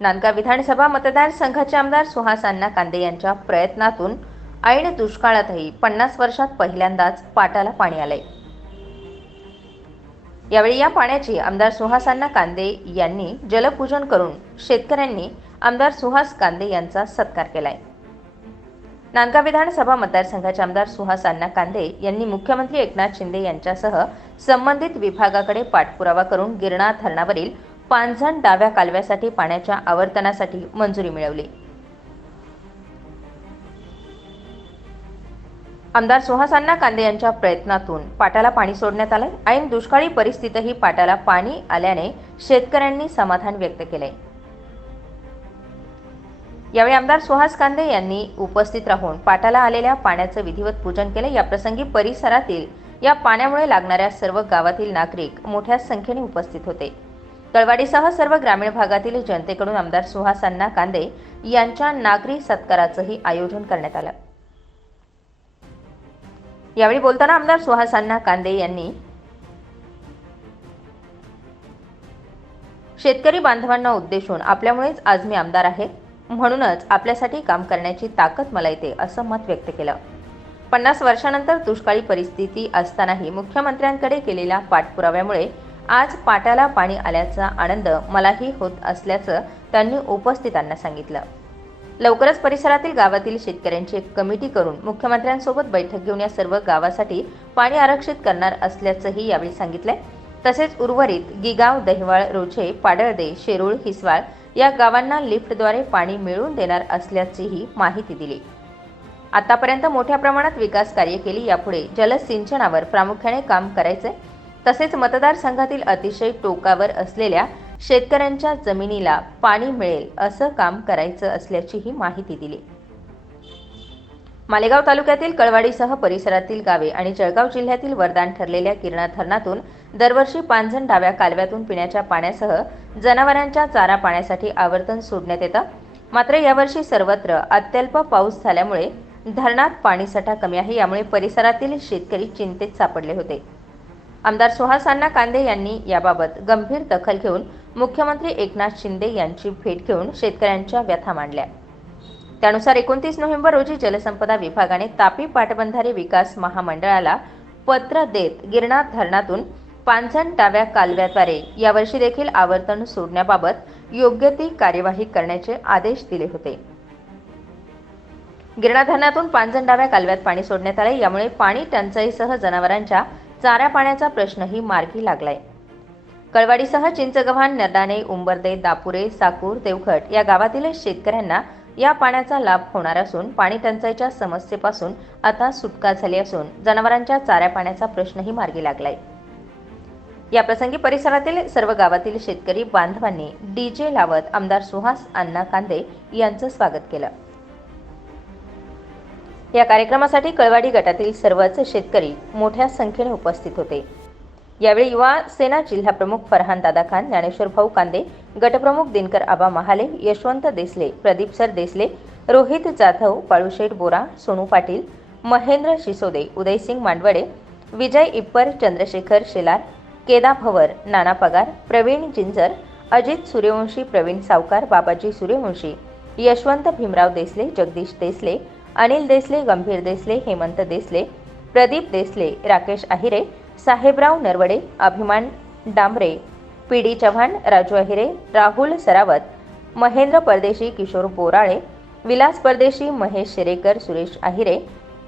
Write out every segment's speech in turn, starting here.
नांदगाव विधानसभा मतदारसंघाचे आमदार सुहास अण्णा कांदे यांच्या प्रयत्नातून ऐन दुष्काळातही पन्नास वर्षात पहिल्यांदाच पाटाला पाणी आलंय. यावेळी या पाण्याची आमदार सुहास अण्णा कांदे यांनी जलपूजन करून शेतकऱ्यांनी आमदार सुहास कांदे यांचा सत्कार केलाय. नांदगाव विधानसभा मतदारसंघाचे आमदार सुहास अण्णा कांदे यांनी मुख्यमंत्री एकनाथ शिंदे यांच्यासह संबंधित विभागाकडे पाठपुरावा करून गिरणा धरणावरील पांझण डाव्या कालव्यासाठी पाण्याच्या आवर्तनासाठी मंजुरी मिळवली. आमदार सुहासांना कांदे यांच्या प्रयत्नातून पाटाला पाणी सोडण्यात आलं ऐन दुष्काळी परिस्थितीतही पाटाला पाणी आल्याने शेतकऱ्यांनी समाधान व्यक्त केले यावेळी आमदार सुहास कांदे यांनी उपस्थित राहून पाटाला आलेल्या पाण्याचं विधिवत पूजन केले. या प्रसंगी परिसरातील या पाण्यामुळे लागणाऱ्या सर्व गावातील नागरिक मोठ्या संख्येने उपस्थित होते. तळवाडीसह सर्व ग्रामीण भागातील जनतेकडून आमदार सुहास अण्णा कांदे यांच्या नागरी सत्काराचंही आयोजन करण्यात आलं. यावेळी बोलताना आमदार सुहास अण्णा कांदे यांनी शेतकरी बांधवांना उद्देशून आपल्यामुळेच आज मी आमदार आहे म्हणूनच आपल्यासाठी काम करण्याची ताकद मला येते असं मत व्यक्त केलं. पन्नास वर्षानंतर दुष्काळी परिस्थिती असतानाही मुख्यमंत्र्यांकडे केलेल्या पाठपुराव्यामुळे आज पाटाला पाणी आल्याचा आनंद मलाही होत असल्याचं त्यांनी उपस्थितांना सांगितलं. लवकरच परिसरातील गावातील शेतकऱ्यांची एक कमिटी करून मुख्यमंत्र्यांसोबत बैठक घेऊन या सर्व गावासाठी पाणी आरक्षित करणार असल्याचंही यावेळी सांगितलंय. तसेच उर्वरित गिगाव दहिवाळ रोझे पाडळदे शेरूळ हिसवाळ या गावांना लिफ्टद्वारे पाणी मिळवून देणार असल्याचीही माहिती दिली. आतापर्यंत मोठ्या प्रमाणात विकास कार्य केली यापुढे जलसिंचनावर प्रामुख्याने काम करायचे तसेच मतदारसंघातील अतिशय टोकावर असलेल्या शेतकऱ्यांच्या जमिनीला पाणी मिळेल असं काम करायचं असल्याचीही माहिती दिली. मालेगाव तालुक्यातील कळवाडीसह परिसरातील गावे आणि जळगाव जिल्ह्यातील वरदान ठरलेल्या किरणा धरणातून दरवर्षी पांझण डाव्या कालव्यातून पिण्याच्या पाण्यासह जनावरांच्या चारा पाण्यासाठी आवर्तन सोडण्यात येतं. मात्र यावर्षी सर्वत्र अत्यल्प पाऊस झाल्यामुळे धरणात पाणीसाठा कमी आहे यामुळे परिसरातील शेतकरी चिंतेत सापडले होते. आमदार सुहासांना कांदे यांनी याबाबत गंभीर दखल घेऊन मुख्यमंत्री एकनाथ शिंदे यांची भेट घेऊन शेतकऱ्यांच्या व्यथा मांडल्या. त्यानुसार एकोणतीस नोव्हेंबर रोजी जलसंपदा विभागाने तापी पाटबंधारे विकास महामंडळाला पत्र देत गिरणा धरणातून पांझण डाव्या कालव्याद्वारे यावर्षी देखील आवर्तन सोडण्याबाबत योग्य ती कार्यवाही करण्याचे आदेश दिले होते. गिरणा धरणातून पांझण डाव्या कालव्यात पाणी सोडण्यात आले यामुळे पाणी टंचाईसह जनावरांच्या चाऱ्या पाण्याचा प्रश्नही मार्गी लागलाय. कळवाडीसह चिंचगव्हाण नरडाणे उंबरदे दापुरे साकूर देवखट या गावातील शेतकऱ्यांना या पाण्याचा लाभ होणार असून पाणी टंचाईच्या समस्येपासून आता सुटका झाली असून जनावरांच्या चाऱ्या पाण्याचा प्रश्नही मार्गी लागलाय. या प्रसंगी परिसरातील सर्व गावातील शेतकरी बांधवांनी डीजे लावत आमदार सुहास अण्णा कांदे यांचं स्वागत केलं. या कार्यक्रमासाठी कळवाडी गटातील सर्वच शेतकरी मोठ्या संख्येने उपस्थित होते. यावेळी युवा सेना जिल्हा प्रमुख फरहान दादा खान ज्ञानेश्वर भाऊ कांदे गटप्रमुख दिनकर आबा महाले यशवंत देसले प्रदीप सर देसले रोहित जाधव बाळूशेठ बोरा सोनू पाटील महेंद्र शिसोदे उदयसिंग मांडवडे विजय इप्पर चंद्रशेखर शेलार केदा भवर नाना पगार प्रवीण जिंजर अजित सूर्यवंशी प्रवीण सावकार बाबाजी सूर्यवंशी यशवंत भीमराव देसले जगदीश देसले अनिल देसले गंभीर देसले हेमंत देसले प्रदीप देसले राकेश आहिरे साहेबराव नरवडे अभिमान डांबरे पी डी चव्हाण राजू अहिरे राहुल सरावत महेंद्र परदेशी किशोर बोराळे विलास परदेशी महेश शेरेकर सुरेश आहिरे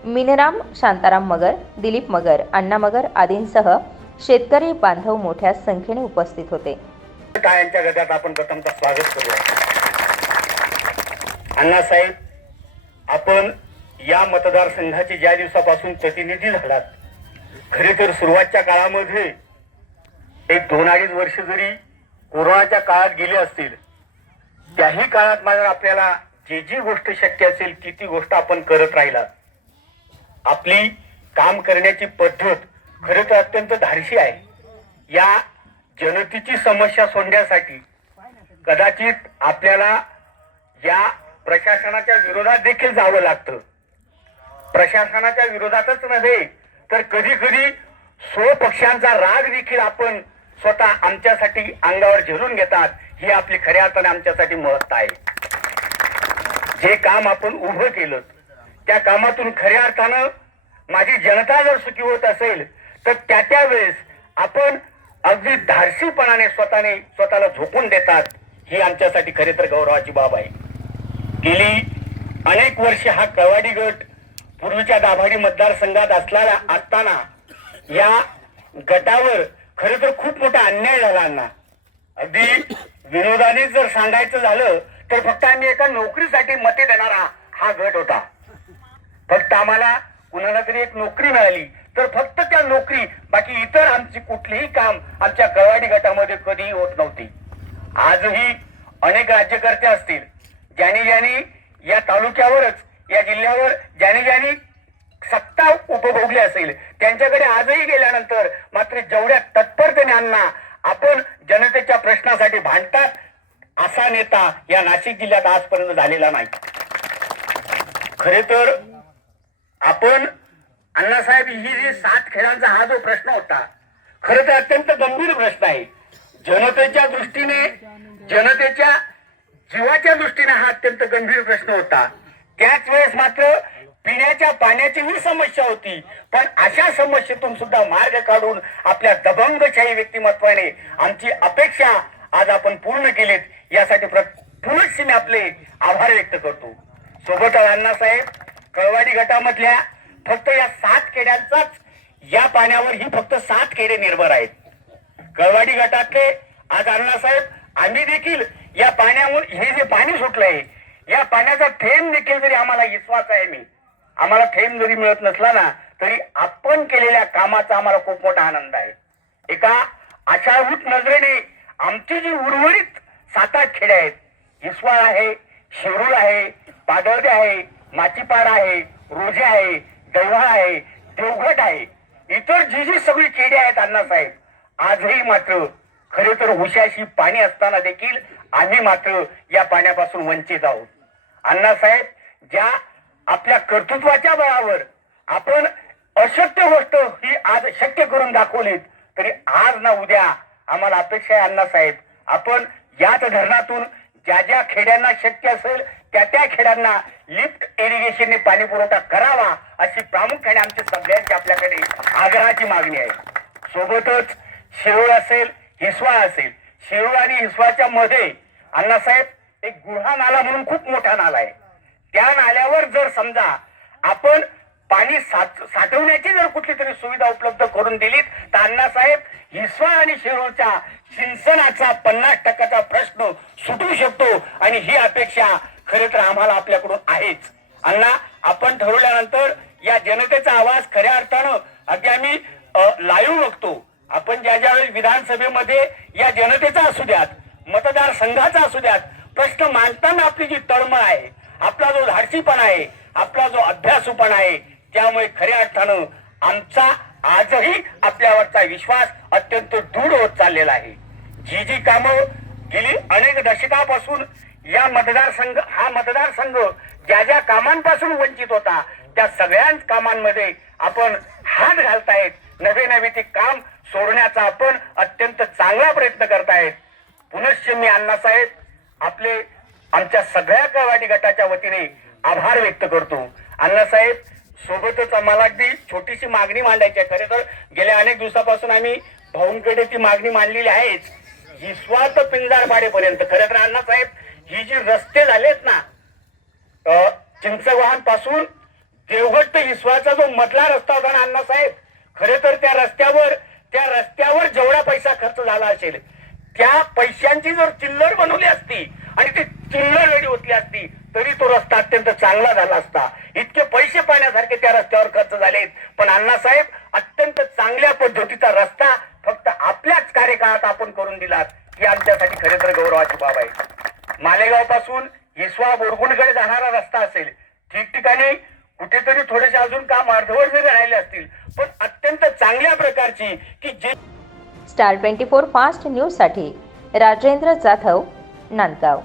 मिनराम शांताराम मगर दिलीप मगर अण्णा मगर आदींसह शेतकरी बांधव मोठ्या संख्येने उपस्थित होते. टाळ्यांच्या आपण प्रथमतः स्वागत करूया. अण्णासाहेब आपण या मतदारसंघाचे ज्या दिवसापासून प्रतिनिधी झालात खरे तर सुरुवातच्या काळामध्ये एक दोन अडीच वर्ष जरी कोरोनाच्या काळात गेले असतील त्याही काळात मात्र आपल्याला जे जी गोष्ट शक्य असेल ती ती गोष्ट आपण करत राहिलात आपली काम करण्याची पद्धत खरं तर अत्यंत धाडशी आहे. या जनतेची समस्या सोडण्यासाठी कदाचित आपल्याला या प्रशासनाच्या विरोधात देखील जावं लागतं. प्रशासनाच्या विरोधातच नव्हे तर कधी कधी स्वपक्षांचा राग देखील आपण स्वतः आमच्यासाठी अंगावर झेलून घेतात. ही आपली खऱ्या अर्थाने आमच्यासाठी महत्त्व आहे. जे काम आपण उभं केलं त्या कामातून खऱ्या अर्थानं माझी जनता जर सुखी होत असेल तर त्या त्या वेळेस आपण अगदी धाडसीपणाने स्वतःने स्वतःला झोकून देतात ही आमच्यासाठी खरे तर गौरवाची बाब आहे. गेली अनेक वर्ष हा कवाडी गट पूर्वीच्या दाभाडी मतदारसंघात असलेला असताना या गटावर खर तर खूप मोठा अन्याय झाला अण्णा. अगदी विनोदाने जर सांगायचं झालं तर फक्त आम्ही एका नोकरीसाठी मते देणारा हा गट होता. फक्त आम्हाला कुणाला तरी एक नोकरी मिळाली तर फक्त त्या नोकरी बाकी इतर आमची कुठलीही काम आमच्या कळवाडी गटामध्ये कधीही होत नव्हती. आजही अनेक राज्यकर्ते असतील ज्यांनी ज्यांनी या तालुक्यावरच या जिल्ह्यावर ज्याने ज्याने सत्ता उपभोगली असेल त्यांच्याकडे आजही गेल्यानंतर मात्र जेवढ्या तत्परतेने अण्णा आपण जनतेच्या प्रश्नासाठी भांडतात असा नेता या नाशिक जिल्ह्यात आजपर्यंत झालेला नाही. खरे तर आपण अण्णासाहेब ही जी सात खेळांचा हा जो प्रश्न होता खरं तर अत्यंत गंभीर प्रश्न आहे. जनतेच्या दृष्टीने जनतेच्या जीवाच्या दृष्टीने हा अत्यंत गंभीर प्रश्न होता. त्याच वेळेस मात्र पिण्याच्या पाण्याचीही समस्या होती. पण अशा समस्येतून सुद्धा मार्ग काढून आपल्या दबंगशाही व्यक्तिमत्वाने आमची अपेक्षा आज आपण पूर्ण केलीत यासाठी प्र- पुनश्च मी आपले आभार व्यक्त करतो. सोबत अण्णासाहेब कळवाडी गटामधल्या फक्त या सात खेड्यांचाच या पाण्यावर ही फक्त सात खेडे निर्भर आहेत. कळवाडी गटातले आज अण्णासाहेब आम्ही देखील या पाण्यावर हे जे पाणी सुटलंय या पाण्याचा थेंब देखील जरी आम्हाला विश्वास आहे मी आम्हाला थेंब जरी मिळत नसला ना तरी आपण केलेल्या कामाचा आम्हाला खूप मोठा आनंद आहे. एका आशाभूत नजरेने आमची जी उर्वरित सात आठ खेडे आहेत हिसवाळ आहे शिरूळ आहे पादळदे आहे माचीपाड आहे रोजे आहे दैवाळ आहे देवघट आहे इतर जी जी सगळी खेडे आहेत अण्णासाहेब आजही मात्र खरे तर हुशाशी पाणी असताना देखील आम्ही मात्र या पाण्यापासून वंचित आहोत. अण्णासाहेब ज्या आपल्या कर्तृत्वाच्या बळावर आपण अशक्य गोष्ट ही आज शक्य करून दाखवलीत तरी आज ना उद्या आम्हाला अपेक्षा आहे अण्णासाहेब आपण याच धरणातून ज्या ज्या खेड्यांना शक्य असेल त्या त्या खेड्यांना लिफ्ट इरिगेशनने पाणी पुरवठा करावा अशी प्रामुख्याने आमची सगळ्यांची आपल्याकडे आग्रहाची मागणी आहे. सोबतच शिरोळ असेल हिसवा असेल शेळू आणि हिसवाच्या मध्ये अण्णासाहेब एक गुहा नाला म्हणून खूप मोठा नाला आहे. त्या नाल्यावर जर समजा आपण पाणी साठवण्याची जर कुठली तरी सुविधा उपलब्ध करून दिलीत तर अण्णासाहेब हिसवा आणि शिरोळच्या सिंचनाचा पन्नास टक्क्याचा प्रश्न सुटू शकतो आणि ही अपेक्षा खरे तर आम्हाला आपल्याकडून आहेच. अण्णा आपण ठरवल्यानंतर या जनतेचा आवाज खऱ्या अर्थानं अगदी आम्ही लाईव्ह बघतो. आपण ज्या ज्या वेळेस विधानसभेमध्ये या जनतेचा असू द्यात मतदारसंघाचा असू द्यात प्रश्न मांडताना आपली जी तळमळ आहे आपला जो धाडसीपणा आहे आपला जो अभ्यासूपणा आहे त्यामुळे खऱ्या अर्थानं आमचा आजही आपल्यावरचा विश्वास अत्यंत दृढ होत चाललेला आहे. जी जी कामं गेली अनेक दशकापासून या मतदारसंघ हा मतदारसंघ ज्या ज्या कामांपासून वंचित होता त्या सगळ्याच कामांमध्ये आपण हात घालतायत. नवे नवे ते काम सोडण्याचा आपण अत्यंत चांगला प्रयत्न करतायत. पुनश्च मी अण्णासाहेब आपले आमच्या सगळ्या कळवाटी गटाच्या वतीने आभार व्यक्त करतो. अण्णासाहेब सोबतच आम्हाला अगदी छोटीशी मागणी मांडायची आहे. खरे तर गेल्या अनेक दिवसापासून आम्ही भाऊंकडे ती मागणी मांडलेली आहेच. हिस्वात पिंजारपाडेपर्यंत खरे तर अण्णासाहेब ही जी रस्ते झालेत ना चिंचवाहनपासून देवघट्ट हिस्वाचा जो मधला रस्ता होता ना अण्णासाहेब खरे तर त्या रस्त्यावर खर्च झाला असेल. त्या पैशांची जर चिल्लर बनवली असती आणि ती चिल्लर वेळी होतली असती तरी तो रस्ता अत्यंत चांगला झाला असता. इतके पैसे पाण्यासारखे त्या रस्त्यावर खर्च झालेत. पण अण्णासाहेब अत्यंत चांगल्या पद्धतीचा रस्ता फक्त आपल्याच कार्यकाळात आपण करून दिलात. ही आमच्यासाठी खरे तर गौरवाची बाब आहे. मालेगावपासून हिसवा बोरगुंडकडे जाणारा रस्ता असेल. ठिकठिकाणी कुठेतरी थोडेसे अजून काम अर्धवट जरी राहिले असतील पण अत्यंत चांगल्या प्रकारची की जे स्टार ट्वेंटी फोर फास्ट न्यूजसाठी राजेंद्र जाधव नांदगाव.